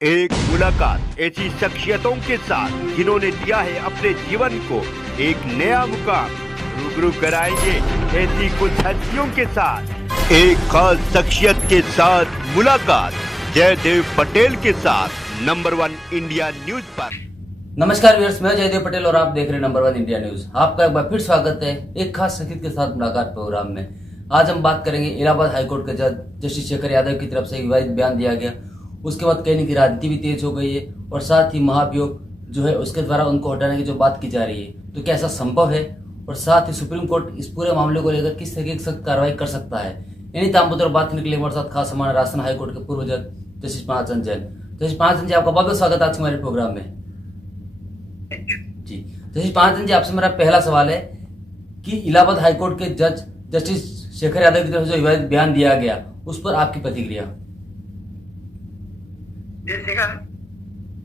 एक मुलाकात ऐसी शख्सियतों के साथ जिन्होंने दिया है अपने जीवन को एक नया मुकाम। रूबरू कराएंगे ऐसी कुछ हस्तियों के साथ एक खास शख्सियत के साथ मुलाकात जयदेव पटेल के साथ नंबर 1 इंडिया न्यूज पर। नमस्कार व्यूअर्स, मैं जयदेव पटेल और आप देख रहे हैं नंबर 1 इंडिया न्यूज। आपका एक बार फिर स्वागत है एक खास शख्सियत के साथ मुलाकात प्रोग्राम में। आज हम बात करेंगे इलाहाबाद हाईकोर्ट के जज जस्टिस शेखर यादव की तरफ से विवादित बयान दिया गया, उसके बाद कहने की राजनीति भी तेज हो गई है और साथ ही महाभियोग जो है उसके द्वारा उनको हटाने की जो बात की जा रही है, तो क्या ऐसा संभव है और साथ ही सुप्रीम कोर्ट इस पूरे मामले को लेकर किस तरीके की सख्त कार्रवाई कर सकता है। इन्हीं तामपुत्र बात करने के लिए हमारे साथ खास हमारे राजस्थान हाईकोर्ट के पूर्व जज जस्टिस पांचन जैन। जस्टिस पांचन जी, आपका बहुत बहुत स्वागत है आज हमारे प्रोग्राम में। जी जस्टिस पांचन जी, आपसे मेरा पहला सवाल है कि इलाहाबाद हाईकोर्ट के जज जस्टिस शेखर यादव की तरफ से जो विवादित बयान दिया गया उस पर आपकी प्रतिक्रिया। देखिएगा,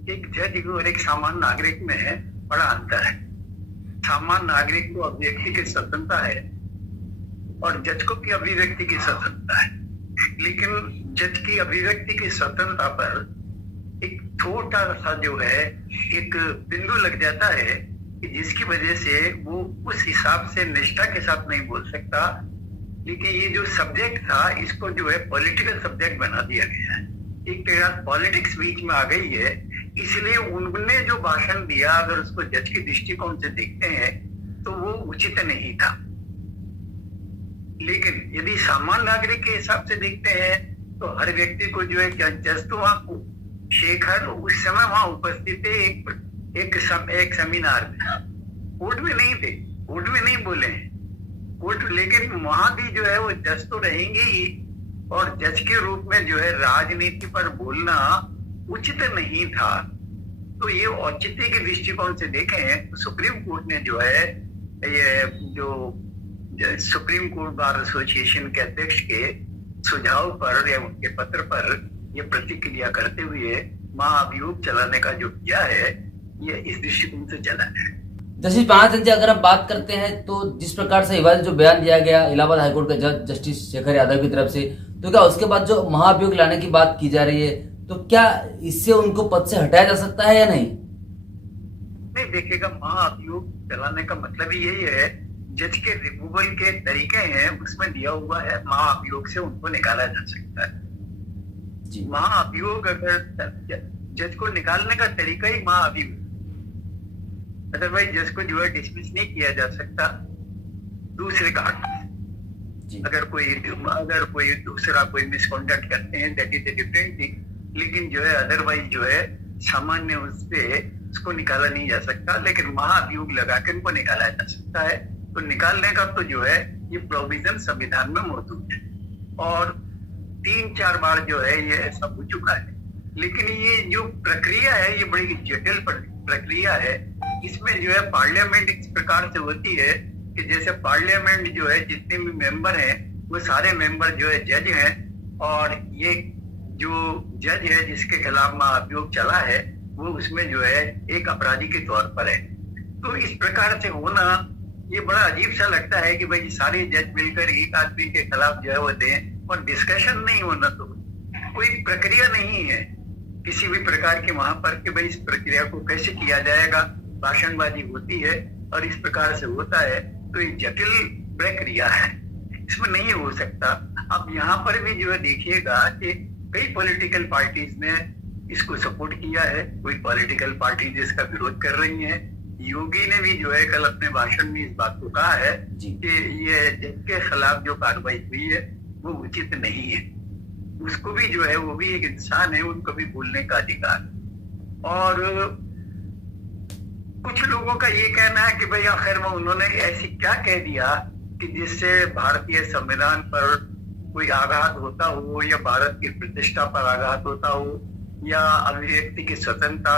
एक जज और एक सामान्य नागरिक में बड़ा अंतर है। सामान्य नागरिक को अभिव्यक्ति की स्वतंत्रता है और जज को भी अभिव्यक्ति की स्वतंत्रता है, लेकिन जज की अभिव्यक्ति की स्वतंत्रता पर एक छोटा सा जो है एक बिंदु लग जाता है कि जिसकी वजह से वो उस हिसाब से निष्ठा के साथ नहीं बोल सकता। लेकिन ये जो सब्जेक्ट था इसको जो है पॉलिटिकल सब्जेक्ट बना दिया गया है, एक तरह पॉलिटिक्स बीच में आ गई है। इसलिए उन्होंने जो भाषण दिया, अगर उसको जज के दृष्टिकोण से देखते हैं तो वो उचित नहीं था। लेकिन यदि सामान्य नागरिक के हिसाब से देखते हैं तो हर व्यक्ति को जो है जज तो वहां शेखर उस समय वहां उपस्थित थे एक सेमिनार में, कोर्ट में नहीं थे, कोर्ट में नहीं बोले कोर्ट, लेकिन वहां भी जो है वो जज तो रहेंगे ही और जज के रूप में जो है राजनीति पर बोलना उचित नहीं था। तो ये औचित्य के दृष्टिकोण से देखें तो सुप्रीम कोर्ट ने जो है ये जो सुप्रीम कोर्ट बार एसोसिएशन के अध्यक्ष के सुझाव पर या उनके पत्र पर ये प्रतिक्रिया करते हुए महाअभियोग चलाने का जो किया है ये इस दृष्टिकोण से चला है। जस्टिस पांचन जी, अगर हम बात करते हैं तो जिस प्रकार से विवादित जो बयान दिया गया इलाहाबाद हाईकोर्ट के जज जस्टिस शेखर यादव की तरफ से, तो क्या उसके बाद जो महाभियोग लाने की बात की जा रही है, तो क्या इससे उनको पद से हटाया जा सकता है या नहीं? नहीं, देखिएगा, महाअभियोग चलाने का मतलब ही यही है, जज के रिमूवल के तरीके हैं उसमें दिया हुआ है, महाअभियोग से उनको निकाला जा सकता है। महाअभियोग अगर जज को निकालने का तरीका ही महाअभियोग, अदरवाइज जज को जो है डिसमिस नहीं किया जा सकता दूसरे कारण से। अगर कोई दूसरा कोई मिसकॉन्डक्ट करते हैं that is a different thing, लेकिन जो है अदरवाइज जो है सामान्य उससे उसको निकाला नहीं जा सकता। लेकिन महाअभियोग लगा के उनको निकाला जा सकता है, तो निकालने का तो जो है ये प्रोविजन संविधान में मौजूद है और 3-4 बार जो है ये ऐसा हो चुका है। लेकिन ये जो प्रक्रिया है ये बड़ी जटिल प्रक्रिया है। इसमें जो है पार्लियामेंट इस प्रकार से होती है कि जैसे पार्लियामेंट जो है जितने भी मेंबर हैं वो सारे मेंबर जो है जज हैं और ये जो जज है जिसके खिलाफ महाअभियोग चला है वो उसमें जो है एक अपराधी के तौर पर है। तो इस प्रकार से होना ये बड़ा अजीब सा लगता है कि भाई सारे जज मिलकर एक आदमी के खिलाफ जो है वो दें और डिस्कशन नहीं होना, तो कोई प्रक्रिया नहीं है किसी भी प्रकार के वहां पर कि भाई इस प्रक्रिया को कैसे किया जाएगा। भाषणबाजी होती है और इस प्रकार से होता है, तो ये जटिल प्रक्रिया है, इसमें नहीं हो सकता। अब यहाँ पर भी जो है देखिएगा कि कई पॉलिटिकल पार्टीज ने इसको सपोर्ट किया है, कोई पॉलिटिकल पार्टीज इसका विरोध कर रही है। योगी ने भी जो है कल अपने भाषण में इस बात को कहा है कि ये जज के खिलाफ जो कार्रवाई हुई है वो उचित नहीं है। उसको भी जो है वो भी एक इंसान है, उनको भी बोलने का अधिकार। और कुछ लोगों का ये कहना है कि भाई आखिर में उन्होंने ऐसी क्या कह दिया कि जिससे भारतीय संविधान पर कोई आघात होता हो या भारत की प्रतिष्ठा पर आघात होता हो या अभिव्यक्ति की स्वतंत्रता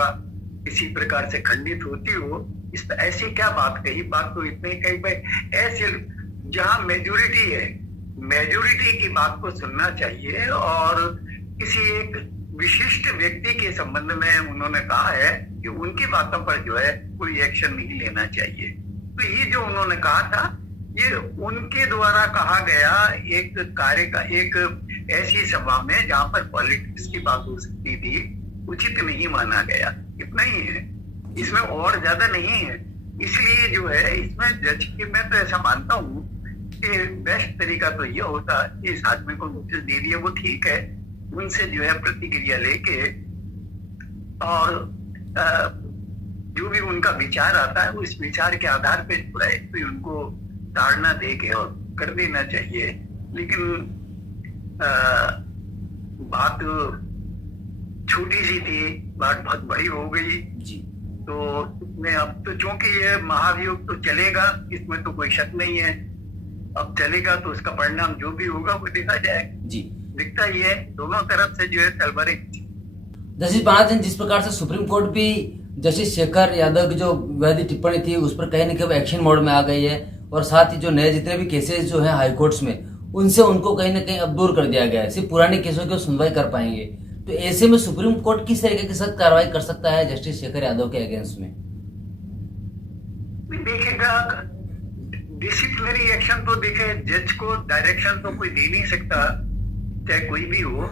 किसी प्रकार से खंडित होती हो। इस ऐसी क्या बात कही? बात तो इतनी कही भाई ऐसे जहां मेजोरिटी है, मेजोरिटी की बात को सुनना चाहिए और किसी एक विशिष्ट व्यक्ति के संबंध में उन्होंने कहा है कि उनकी बातों पर जो है कोई एक्शन नहीं लेना चाहिए। तो ये जो उन्होंने कहा था ये उनके द्वारा कहा गया एक कार्य का एक ऐसी सभा में जहां पर पॉलिटिक्स की बात हो सकती थी उचित नहीं माना गया। इतना ही है, इसमें और ज्यादा नहीं है। इसलिए जो है इसमें जज की, मैं तो ऐसा मानता हूँ कि बेस्ट तरीका तो ये होता कि इस आदमी को नोटिस दे दिया, वो ठीक है, उनसे जो है प्रतिक्रिया लेके और जो भी उनका विचार आता है उस विचार के आधार पे तो उनको ताड़ना दे के और कर देना चाहिए। लेकिन बात छोटी सी थी, बात बहुत बड़ी हो गई जी। तो इसमें अब तो चूंकि ये महाभियोग तो चलेगा, इसमें तो कोई शक नहीं है, अब चलेगा तो उसका परिणाम जो भी होगा वो देखा जाएगा जी। दिखता ही है, दोनों तरफ से जो है तलवारें। जस्टिस महाजन, जिस प्रकार से सुप्रीम कोर्ट भी जस्टिस शेखर यादव की जो विवादित टिप्पणी थी उस पर कहीं न कहीं एक्शन मोड में आ गई है, और साथ ही जो नए जितने भी केसेस जो है हाई कोर्ट्स में, उनसे उनको कहीं न कहीं अब दूर कर दिया गया है, सिर्फ पुराने केसों की सुनवाई कर पाएंगे। तो ऐसे में सुप्रीम कोर्ट किस तरीके के साथ कार्रवाई कर सकता है जस्टिस शेखर यादव के अगेंस्ट में? देखेगा डिसिप्लिनरी एक्शन तो देखे, जज को डायरेक्शन तो कोई दे नहीं सकता, चाहे कोई भी हो,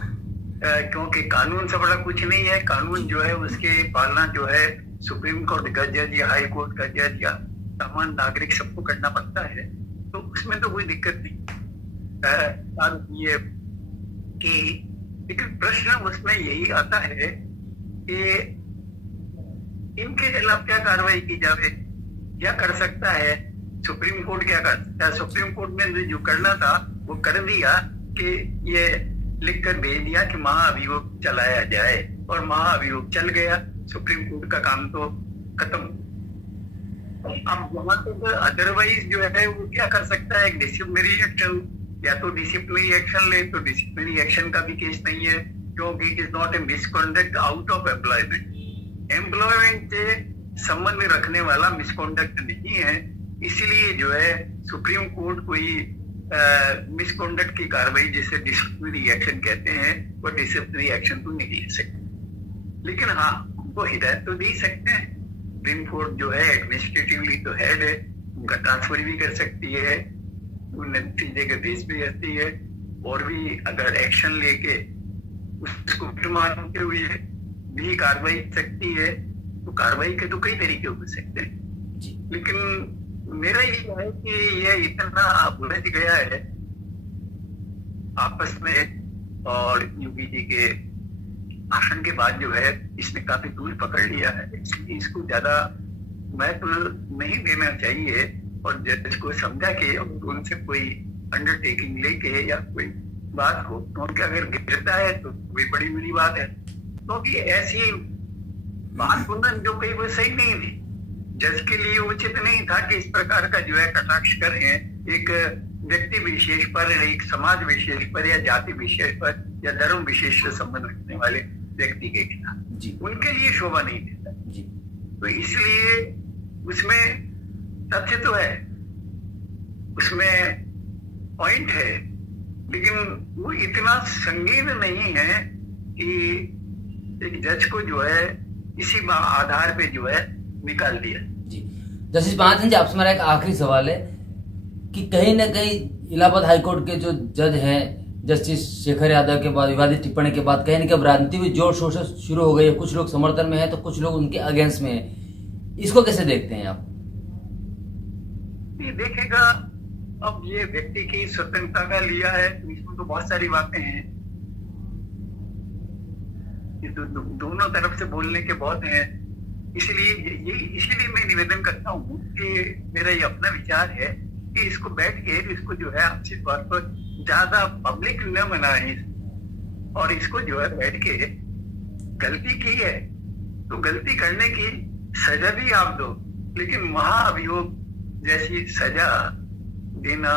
क्योंकि कानून से बड़ा कुछ नहीं है। कानून जो है उसके पालना जो है सुप्रीम कोर्ट का जज या हाई कोर्ट का जज या सामान्य नागरिक सबको करना पड़ता है, तो उसमें तो कोई दिक्कत नहीं। ये कि लेकिन प्रश्न उसमें यही आता है कि इनके खिलाफ क्या कार्रवाई की जाए, क्या कर सकता है सुप्रीम कोर्ट, क्या कर सकता है। सुप्रीम कोर्ट ने जो करना था वो कर दिया कि ये लिखकर भेज दिया कि महाअभियोग चलाया जाए, और महाअभियोग चल गया, सुप्रीम कोर्ट का काम तो खत्म। अब वहां तक अदरवाइज जो है वो क्या कर सकता है, एक डिसिप्लिनरी एक्शन, या तो डिसिप्लिनरी एक्शन ले, तो डिसिप्लिनरी एक्शन का भी केस नहीं है, क्योंकि it is not a misconduct out of employment. Employment से संबंध रखने वाला मिसकॉन्डक्ट नहीं है, इसलिए जो है सुप्रीम कोर्ट कोई मिसकॉन्डक्ट की कार्रवाई जिसे डिसिप्लिनरी एक्शन कहते हैं वो डिसिप्लिनरी एक्शन तो नहीं ले सकते। लेकिन हाँ, वो हिदायत तो दे सकते हैं। सुप्रीम कोर्ट जो है एडमिनिस्ट्रेटिवली तो हेड है, उनका ट्रांसफर भी कर सकती है, नतीजे के बेस भी रहती है, और भी अगर एक्शन लेके उसको मानते हुए भी कार्रवाई सकती है, तो कार्रवाई के तो कई तरीके हो सकते हैं। लेकिन मेरा ये है कि ये इतना उलझ गया है आपस में, और योगी जी के भाषण के बाद जो है इसने काफी दूर पकड़ लिया है, इसलिए इसको ज्यादा महत्व नहीं देना चाहिए, और जज को समझा के उनसे कोई अंडरटेकिंग लेके या कोई बात हो, क्योंकि अगर गिरता है तो कोई बड़ी बड़ी बात है, क्योंकि ऐसी बात बोलना जो कहीं वो सही नहीं थी, जज के लिए उचित नहीं था कि इस प्रकार का जो है कटाक्ष करें एक व्यक्ति विशेष पर, एक समाज विशेष पर, या जाति विशेष पर, या धर्म विशेष से संबंध रखने वाले व्यक्ति के खिलाफ। उनके लिए शोभा नहीं देता जी। तो इसलिए उसमें तथ्य तो है, उसमें पॉइंट है, लेकिन वो इतना संगीन नहीं है कि एक जज को जो है इसी आधार पे जो है निकाल दिया जी। जस्टिस महाजन जी, आपसे मेरा एक आखिरी सवाल है कि कहीं ना कहीं इलाहाबाद हाईकोर्ट के जो जज हैं जस्टिस शेखर यादव के बाद विवादित टिप्पणी के बाद कहीं ना कहीं भ्रांति भी जोर शोर से शुरू हो गई है, कुछ लोग समर्थन में है तो कुछ लोग उनके अगेंस्ट में है, इसको कैसे देखते हैं आप? ये देखेगा, अब ये व्यक्ति की स्वतंत्रता का लिया है, तो इसमें तो बहुत सारी बातें हैं, ये दोनों तरफ से बोलने के बहुत हैं, इसीलिए मैं निवेदन करता हूँ कि मेरा ये अपना विचार है कि इसको बैठ के इसको जो है अच्छी तौर पर ज्यादा पब्लिक न बनाए, और इसको जो है बैठ के गलती की है तो गलती करने की सजा भी आप दो, लेकिन महाअभियोग जैसी सजा देना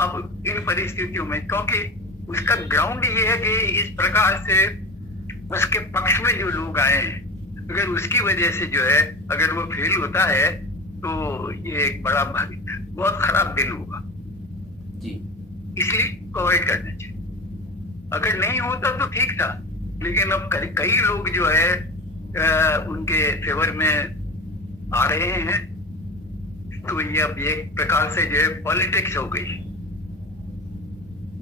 अब इन परिस्थितियों में, क्योंकि उसका ग्राउंड ये है कि इस प्रकार से उसके पक्ष में जो लोग आए हैं, अगर उसकी वजह से जो है अगर वो फेल होता है तो ये एक बड़ा बहुत खराब दिन होगा जी। इसलिए अवॉइड करना चाहिए। अगर नहीं होता तो ठीक था, लेकिन अब कई लोग जो है उनके फेवर में आ रहे हैं, तो ये अब एक प्रकार से जो है पॉलिटिक्स हो गई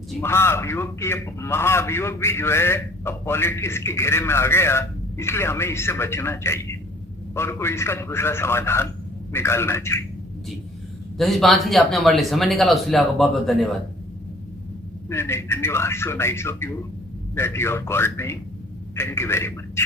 जी। महाअभियोग भी जो है अब पॉलिटिक्स के घेरे में आ गया, इसलिए हमें इससे बचना चाहिए और कोई इसका दूसरा समाधान निकालना चाहिए। जी जस्टिस पांचन जी, आपने हमारे लिए समय निकाला, उसके लिए आपका बहुत बहुत धन्यवाद। नहीं, धन्यवाद। So nice of you that you have called me. Thank you very much.